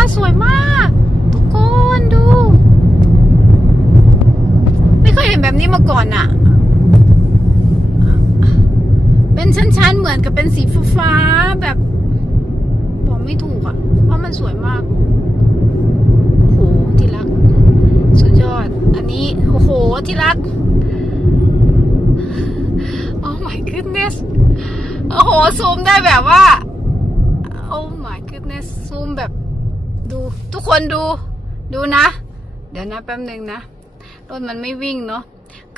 าสวยมาก ทุกคนดู ไม่เคยเห็นแบบนี้มาก่อนอะเป็นชั้นๆเหมือนกับเป็นสีฟ้าแบบบอกไม่ถูกอะว่าะมันสวยมากโอ้โหที่รัก สุดยอด อันนี้โอ้โหที่รัก โอ้ my goodness โอ้โหซูมได้แบบว่า โอ้ my goodness ซูมแบบ ดู ทุกคนดู ดูนะ เดี๋ยวนะแป๊บหนึ่งนะ รถมันไม่วิ่งเนาะ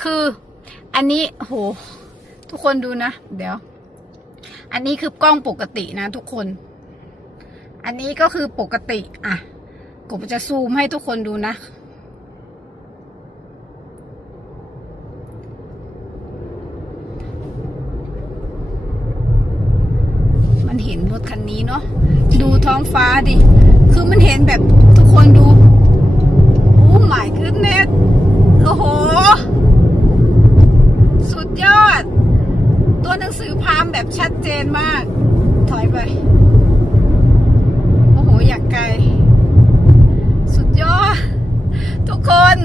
คืออันนี้โห ทุกคนดูนะ เดี๋ยว อันนี้คือกล้องปกตินะ ทุกคน อันนี้ก็คือปกติ อะกบจะซูมให้ทุกคนดูนะ มันเห็นรถคันนี้เนาะ ดูท้องฟ้าดิ คือมันเห็นแบบทุกคนดูโอ้ my goodness โอ้โห สุดยอด ตัวหนังสือพามแบบชัดเจนมาก ถอยไป โอ้โห อยากไกล สุดยอด ทุกคน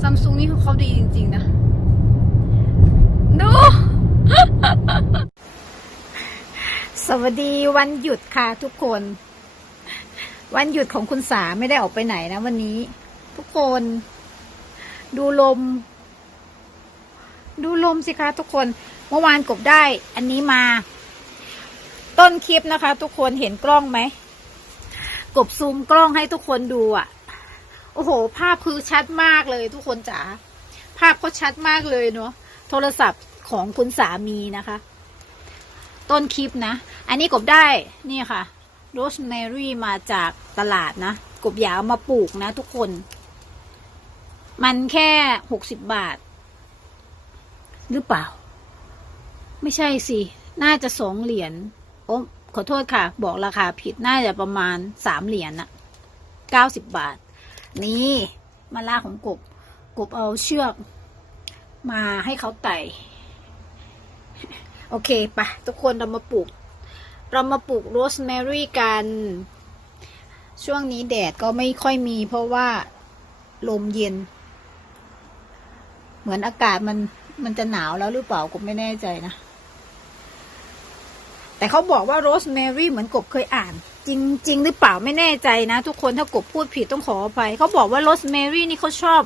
ซัมซุงนี่เขาดีจริง ๆ นะ ดู สวัสดีวันหยุดค่ะทุกคน วันหยุดของคุณสาไม่ได้ออกไปไหนนะวันนี้ ทุกคน ดูลม ดูลมสิคะทุกคน เมื่อวานกบได้ อันนี้มา ต้นคลิปนะคะ ทุกคนเห็นกล้องไหมกบซูมกล้องให้ทุกคนดูอะ่ะ โอ้โห ภาพคือชัดมากเลย ทุกคนจ๋าภาพเขาชัดมากเลยเนาะโทรศัพท์ของคุณสามีนะคะ ต้นคลิปนะ อันนี้กบได้นี่ค่ะ โรสแมรี่มาจากตลาดนะ กบยากเอามาปลูกนะทุกคน มันแค่หกสิบบาท หรือเปล่า ไม่ใช่สิ น่าจะสองเหรียญโอ้ขอโทษค่ะ บอกราคาผิดน่าจะประมาณสามเหรียญอะเก้าสิบบาท นี่มาล่าของกบ กบเอาเชือก มาให้เขาไต่ โอเคปะทุกคนเรามาปลูก เรามาปลูกโรสแมรี่กัน ช่วงนี้แดดก็ไม่ค่อยมี เพราะว่าลมเย็น เหมือนอากาศมันมันจะหนาวแล้วหรือเปล่ากบไม่แน่ใจนะ แต่เขาบอกว่าโรสแมรี่เหมือนกบเคยอ่าน จริงจริงหรือเปล่าไม่แน่ใจนะ ทุกคนถ้ากบพูดผิดต้องขออภัยเขาบอกว่าโรสแมรี่นี่เขาชอบ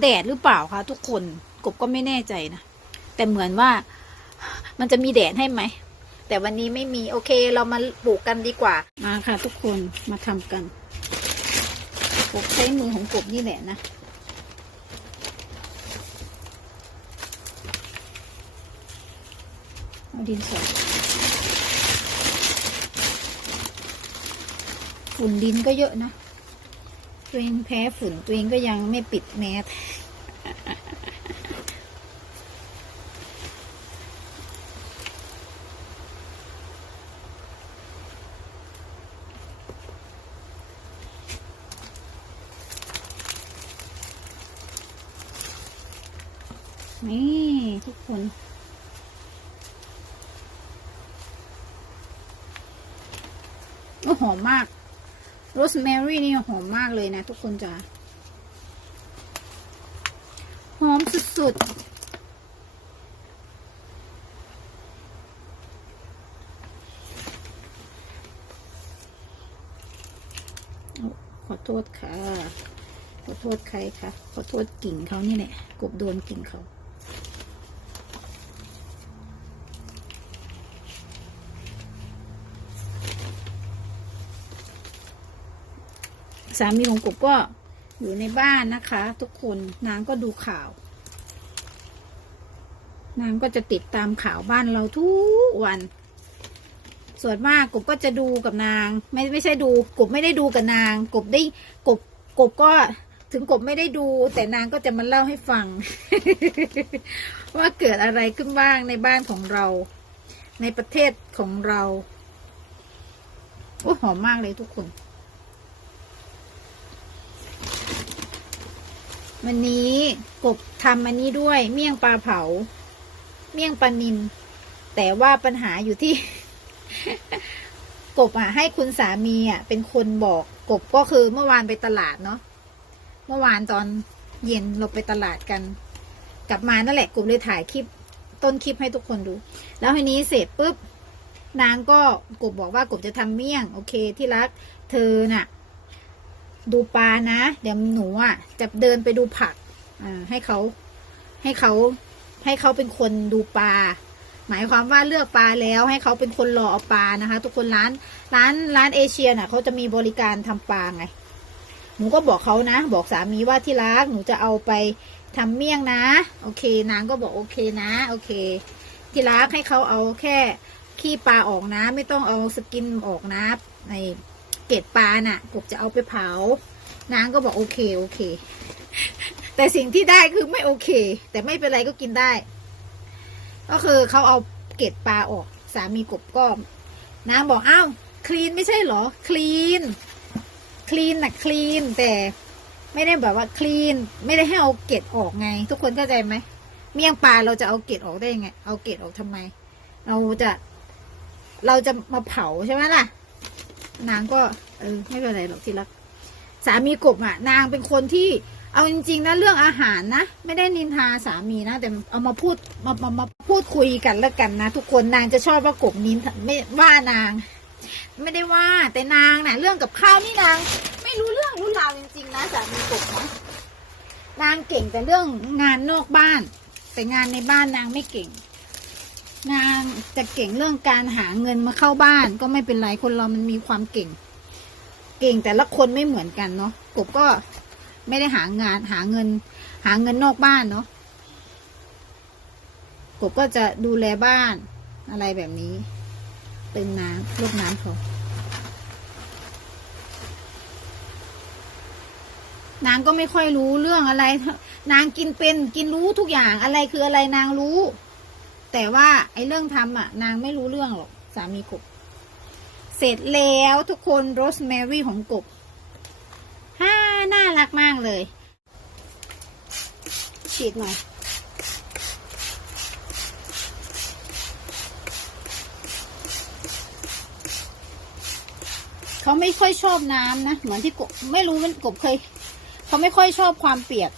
แดดหรือเปล่าคะทุกคนกบก็ไม่แน่ใจนะ แต่เหมือนว่ามันจะมีแดดให้ไหม แต่วันนี้ไม่มีโอเคเรามาปลูกกันดีกว่า มาค่ะ ทุกคนมาทำกันกบใช้มือของกบนี่แหละนะเอาดินสอฝุ่นดินก็เยอะนะ ตัวเองแพ้ฝุ่นตัวเองก็ยังไม่ปิดแมส นี่ทุกคน โอ้หอมมาก โรสแมรี่นี่หอมมากเลยนะทุกคนจ้ะหอมสุดๆ ขอโทษค่ะ ขอโทษใครคะ ขอโทษกิ่งเขานี่แหละ กบโดนกิ่งเขาามีของกบก็อยู่ในบ้านนะคะ ทุกคนนางก็ดูข่าว นางก็จะติดตามข่าวบ้านเราทุกวัน ส่วนมากกบก็จะดูกับนาง ไม่ไม่ใช่ดูกบไม่ได้ดูกับนาง กบได้กบกบก็ถึงกบไม่ได้ดู แต่นางก็จะมาเล่าให้ฟัง ว่าเกิดอะไรขึ้นบ้างในบ้านของเรา ในประเทศของเราโอ้หอมมากเลยทุกคน วันนี้กบทำอันนี้ด้วย เมี่ยงปลาเผา เมี่ยงปลานินแต่ว่าปัญหาอยู่ที่ กบอะ ให้คุณสามีอะ เป็นคนบอก กบก็คือเมื่อวานไปตลาดเนาะเมื่อวานตอนเย็นเราไปตลาดกัน กลับมานั่นแหละกบเลยถ่ายคลิปต้นคลิปให้ทุกคนดู แล้วทีนี้เสร็จปุ๊บนางก็กบบอกว่ากบจะทำเมี่ยง โอเคที่รัก เธอน่ะ ดูปลานะ เดี๋ยวหนูอะจะเดินไปดูผัก อ่า ให้เขาให้เขาให้เขาเป็นคนดูปลา หมายความว่าเลือกปลาแล้วให้เขาเป็นคนรอเอาปลานะคะ ทุกคนร้านร้านร้านเอเชียน่ะเขาจะมีบริการทำปลาไง หนูก็บอกเขานะ บอกสามีว่าที่รักหนูจะเอาไปทำเมี่ยงนะ โอเค นางก็บอกโอเคนะ โอเค ที่รักให้เขาเอาแค่ขี้ปลาออกนะ ไม่ต้องเอาสกินออกนะใน เกล็ดปลาน่ะ กบจะเอาไปเผานางก็บอกโอเคโอเค แต่สิ่งที่ได้คือไม่โอเค แต่ไม่เป็นไรก็กินได้ ก็คือเขาเอาเกล็ดปลาออก สามีกบก็นางบอกอ้าวคลีนไม่ใช่หรอคลีนคลีนนะคลีนแต่ไม่ได้แบบว่าคลีนไม่ได้ให้เอาเกล็ดออกไง ทุกคนเข้าใจไหมเมี่ยงปลาเราจะเอาเกล็ดออกได้ยังไง เอาเกล็ดออกทำไม เราจะ เราจะมาเผาใช่ไหมล่ะ นางก็เออไม่เป็นไรหรอกที่รัก สามีกบอะ นางเป็นคนที่เอาจริงๆนะเรื่องอาหารนะ ไม่ได้นินทาสามีนะ แต่เอามาพูดมามามาพูดคุยกันแล้วกันนะ ทุกคนนางจะชอบว่ากบนินไม่ว่านาง ไม่ได้ว่าแต่นางน่ะ เรื่องกับข้าวนี่นาง ไม่รู้เรื่องรู้ราวจริงๆนะสามีกบนะนางเก่งแต่เรื่องงานนอกบ้าน แต่งานในบ้านนางไม่เก่ง นางจะเก่งเรื่องการหาเงินมาเข้าบ้าน ก็ไม่เป็นไรคนเรามันมีความเก่ง เก่งแต่ละคนไม่เหมือนกันเนาะกบก็ไม่ได้หางานหาเงิน หาเงินนอกบ้านเนาะกบก็จะดูแลบ้านอะไรแบบนี้เติมน้ำรดน้ำเขานางก็ไม่ค่อยรู้เรื่องอะไร นางกินเป็นกินรู้ทุกอย่างอะไรคืออะไรนางรู้ แต่ว่าไอ้เรื่องทำอะ นางไม่รู้เรื่องหรอกสามีกบ เสร็จแล้วทุกคนโรสแมรี่ของกบฮ่าน่ารักมากเลยฉีดหน่อยเขาไม่ค่อยชอบน้ำนะเหมือนที่กบไม่รู้มันกบเคย เขาไม่ค่อยชอบความเปียก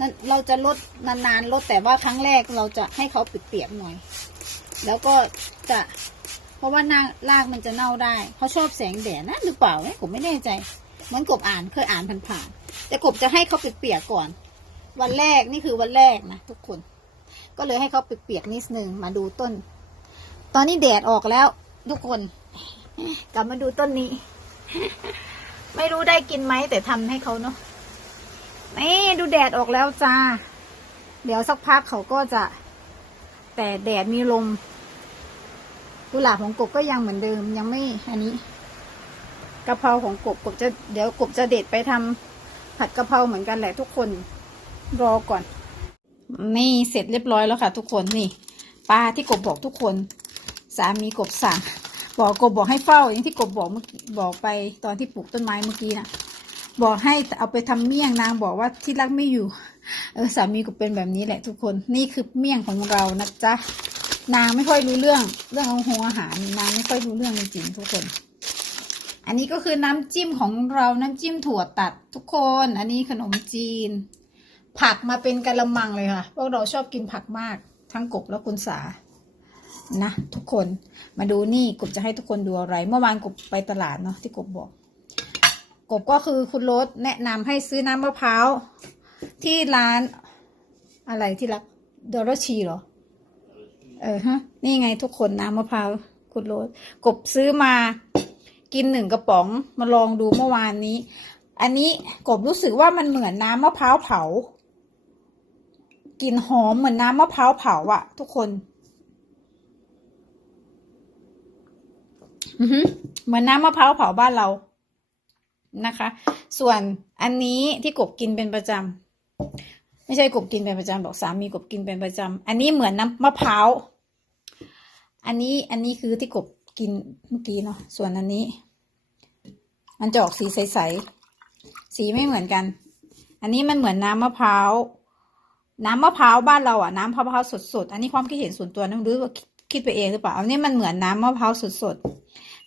นั้นเราจะลดนานๆลดแต่ว่าครั้งแรกเราจะให้เขาเปียกๆหน่อย แล้วก็จะ เพราะว่านางรากมันจะเน่าได้เขาชอบแสงแดดนะหรือเปล่าเนี่ยผมไม่แน่ใจเหมือนกบอ่านเคยอ่านผ่านๆแต่กบจะให้เขาเปียกๆก่อน วันแรกนี่คือวันแรกนะทุกคน ก็เลยให้เขาเปียกๆนิดนึงมาดูต้น ตอนนี้แดดออกแล้ว ทุกคน กลับมาดูต้นนี้ ไม่รู้ได้กินไหมแต่ทำให้เขาเนาะ นี่ดูแดดออกแล้วจ้า เดี๋ยวสักพักเขาก็จะ แต่แดดมีลมกุหลาบของกบก็ยังเหมือนเดิมยังไม่อันนี้กะเพราของกบกบจะเดี๋ยวกบจะเด็ดไปทำผัดกะเพราเหมือนกันแหละทุกคนรอก่อน นี่เสร็จเรียบร้อยแล้วค่ะ ทุกคนนี่ปลาที่กบบอกทุกคน สามีกบสั่งบอกกบบอกให้เฝ้าอย่างที่กบบอกเมื่อกี้บอกไปตอนที่ปลูกต้นไม้เมื่อกี้นะ บอกให้เอาไปทำเมี่ยงนางบอกว่าที่รักไม่อยู่ เออสามีกบเป็นแบบนี้แหละทุกคนนี่คือเมี่ยงของเรานะจ๊ะนางไม่ค่อยรู้เรื่องเรื่องของหงอาหารนางไม่ค่อยรู้เรื่องจริงทุกคน อันนี้ก็คือน้ำจิ้มของเราน้ำจิ้มถั่วตัดทุกคน อันนี้ขนมจีน ผักมาเป็นกะละมังเลยค่ะพวกเราชอบกินผักมาก ทั้งกบและคุณสานะทุกคนมาดูนี่กบจะให้ทุกคนดูอะไร เมื่อวานกบไปตลาดเนาะที่กบบอก กบก็คือคุณรสแนะนำให้ซื้อน้ำมะพร้าวที่ร้านอะไรที่รักดอรชีเหรอ เออฮะ นี่ไงทุกคนน้ำมะพร้าวคุณโรสกบซื้อมากินหนึ่งกระป๋องมาลองดูเมื่อวานนี้ อันนี้กบรู้สึกว่ามันเหมือนน้ำมะพร้าวเผากลิ่นหอมเหมือนน้ำมะพร้าวเผาอะทุกคนอือหือเหมือนน้ำมะพร้าวเผาบ้านเรา นะคะ ส่วนอันนี้ที่กบกินเป็นประจำไม่ใช่กบกินเป็นประจำบอกสามีกบกินเป็นประจำอันนี้เหมือนน้ำมะพร้าวอันนี้อันนี้คือที่กบกินเมื่อกี้เนาะส่วนอันนี้ มันจะออกสีใสๆสีไม่เหมือนกัน อันนี้มันเหมือนน้ำมะพร้าวน้ำมะพร้าวบ้านเราอะน้ำมะพร้าวสดๆอันนี้ความคิดเห็นส่วนตัวนะหรือว่าคิดไปเองหรือเปล่าอันนี้มันเหมือนน้ำมะพร้าวสด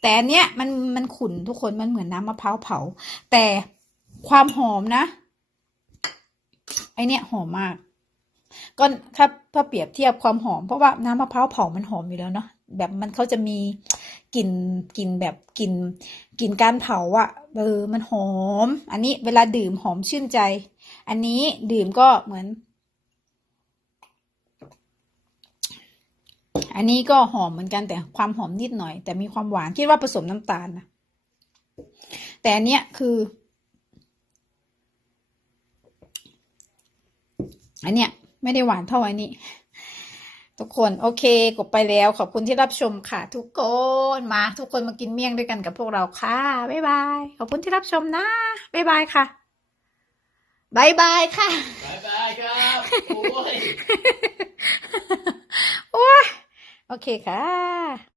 แต่อันเนี้ยมันมันขุ่นทุกคนมันเหมือนน้ำมะพร้าวเผา แต่ความหอมนะ ไอเนี้ยหอมมาก ก็ถ้าถ้าเปรียบเทียบความหอมเพราะว่าน้ำมะพร้าวเผามันหอมอยู่แล้วเนาะแบบมันเขาจะมีกลิ่นกลิ่นแบบกลิ่นกลิ่นการเผาอะ่ะเออมันหอม อันนี้เวลาดื่มหอมชื่นใจ อันนี้ดื่มก็เหมือน อันนี้ก็หอมเหมือนกันแต่ความหอมนิดหน่อย แต่มีความหวานคิดว่าผสมน้ำตาลนะแต่อันเนี้ยคือ อันเนี้ยไม่ได้หวานเท่าอันนี้ ทุกคนโอเคกบไปแล้วขอบคุณที่รับชมค่ะ ทุกคนมา ทุกคนมากินเมี่ยงด้วยกันกับพวกเราค่ะบ๊ายบายขอบคุณที่รับชมนะบ๊ายบายค่ะบ๊ายบายค่ะบายบายครับ โอ้ย โอ้ย โอเคค่ะ